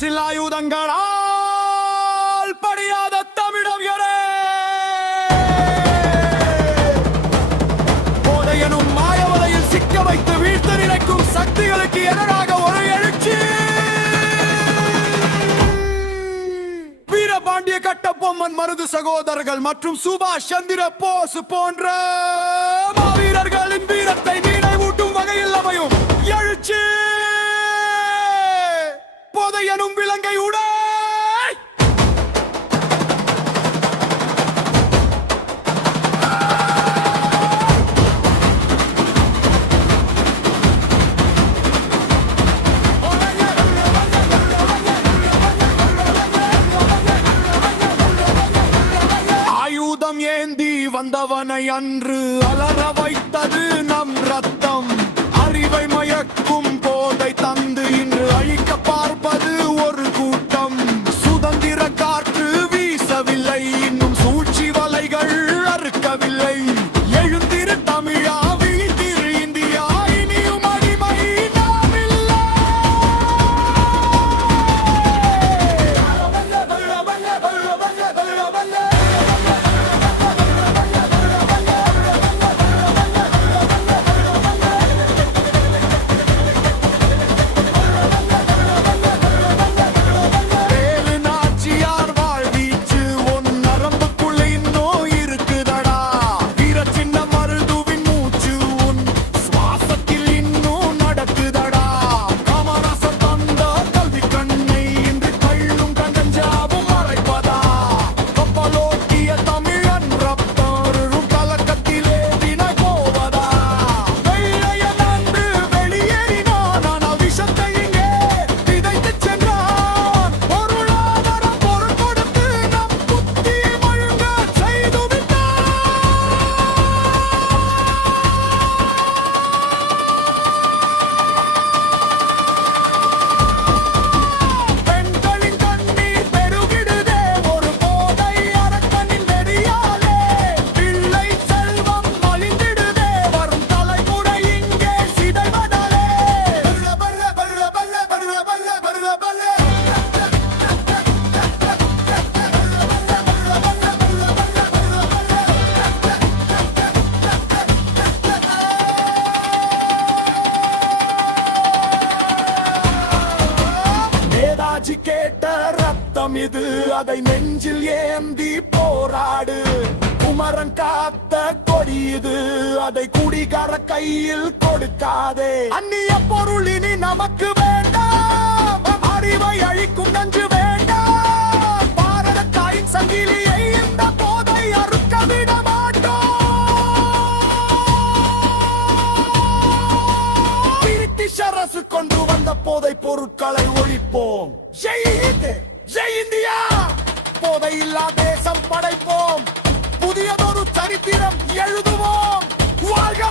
காற்றில் ஆயுதங்களால் படியாத தமிழர்களே, போதையனும் மாயவலையில் சிக்க வைத்து வீழ்த்து நினைக்கும் சக்திகளுக்கு எதிராக ஒரு எழுச்சி. வீரபாண்டிய கட்டபொம்மன் மருது சகோதரர்கள் மற்றும் சுபாஷ் சந்திர போஸ் போன்ற மாவீரர்களின் வீரத்தை நினைவூட்டும் வகையில் அமையும் எழுச்சி. போதையனும் விலங்கை உடை. ஆயுதம் ஏந்தி வந்தவனை அன்று அலற வைத்தது நம் ரத்தம். அறிவை மயக்கும் போதை தந்து இன்று அழிக்க பார்ப்பது ஒரு கூட்டம். சுதந்திர காற்று வீசவில்லை, இன்னும் சூழ்ச்சி வலைகள் அறுக்கவில்லை. எழுந்திரு தமிழா, விழித்திரு இந்தியா, இனியும் அடிமை நாமில்லை. கேட்ட ரத்தம் இது, அதை நெஞ்சில் ஏந்தி போராடு. குமரன் காத்த கொடி இது, அதை குடிகார கையில் கொடுக்காதே. அந்நிய பொருள் இனி நமக்கு வேண்டாம், அறிவை அழிக்கும் நஞ்சு வேண்டாம். பாரத தாயின் சங்கிலியை இந்த போதை அறுக்க விட மாட்டோம். பிரிட்டிஷ் அரசு கொண்டு வந்த போதை பொருட்களை ஒழிப்போம். ஜெய் ஹிந்த், ஜெய் இந்தியா. போதையில்லா தேசம் படைப்போம், புதியதொரு சரித்திரம் எழுதுவோம். வாழ்க